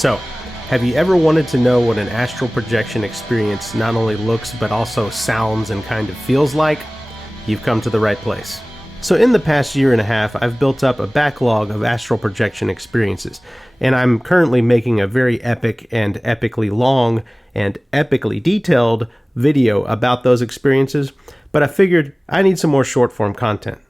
So, have you ever wanted to know what an astral projection experience not only looks but also sounds and kind of feels like? You've come to the right place. So in the past year and a half, I've built up a backlog of astral projection experiences, and I'm currently making a very epic and epically long and epically detailed video about those experiences, but I figured I need some more short form content.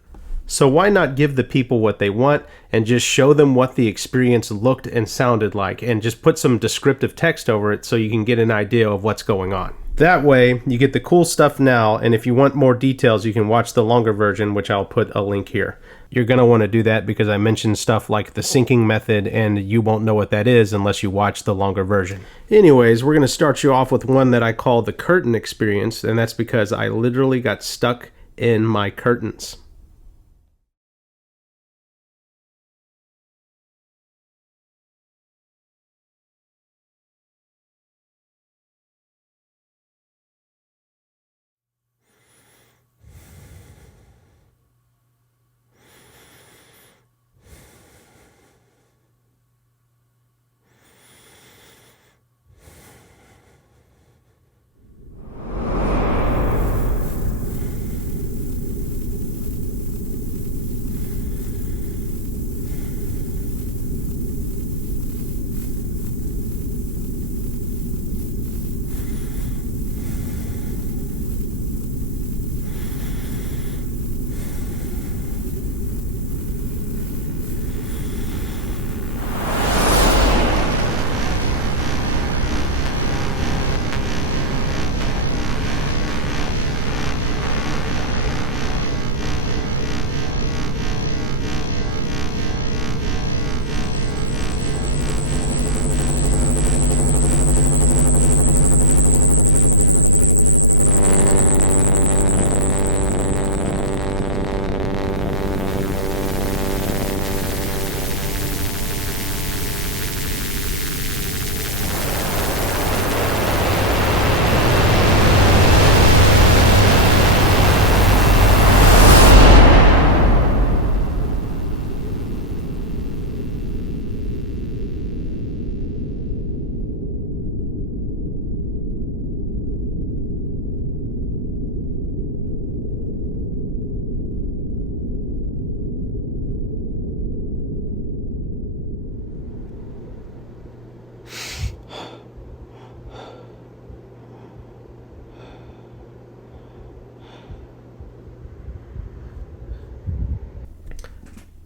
So why not give the people what they want and just show them what the experience looked and sounded like, and just put some descriptive text over it so you can get an idea of what's going on. That way, you get the cool stuff now, and if you want more details, you can watch the longer version, which I'll put a link here. You're going to want to do that because I mentioned stuff like the syncing method, and you won't know what that is unless you watch the longer version. Anyways, we're going to start you off with one that I call the curtain experience, and that's because I literally got stuck in my curtains.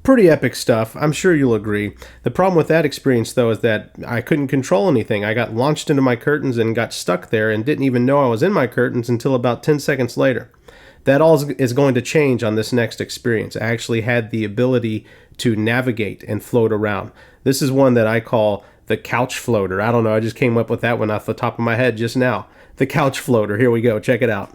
Pretty epic stuff, I'm sure you'll agree. The problem with that experience, though, is that I couldn't control anything. I got launched into my curtains and got stuck there and didn't even know I was in my curtains until about 10 seconds later. That all is going to change on this next experience. I actually had the ability to navigate and float around. This is one that I call the couch floater. I don't know, I just came up with that one off the top of my head just now. The couch floater, here we go, check it out.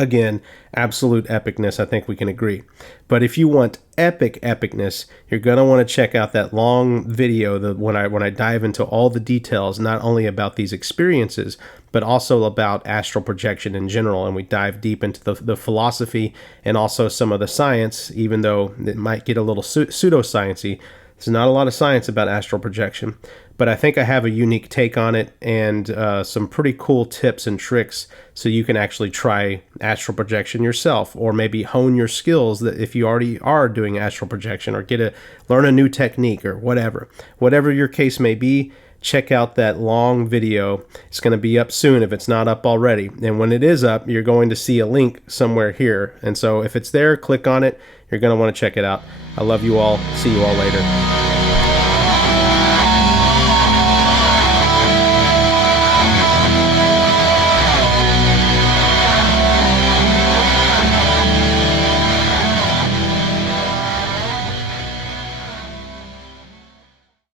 Again, absolute epicness, I think we can agree. But if you want epic epicness, you're going to want to check out that long video when I dive into all the details, not only about these experiences, but also about astral projection in general. And we dive deep into the philosophy and also some of the science, even though it might get a little pseudoscience-y. There's not a lot of science about astral projection, but I think I have a unique take on it and some pretty cool tips and tricks so you can actually try astral projection yourself, or maybe hone your skills that if you already are doing astral projection, or learn a new technique or whatever. Whatever your case may be, check out that long video. It's going to be up soon if it's not up already. And when it is up, you're going to see a link somewhere here. And so if it's there, click on it. You're going to want to check it out. I love you all. See you all later.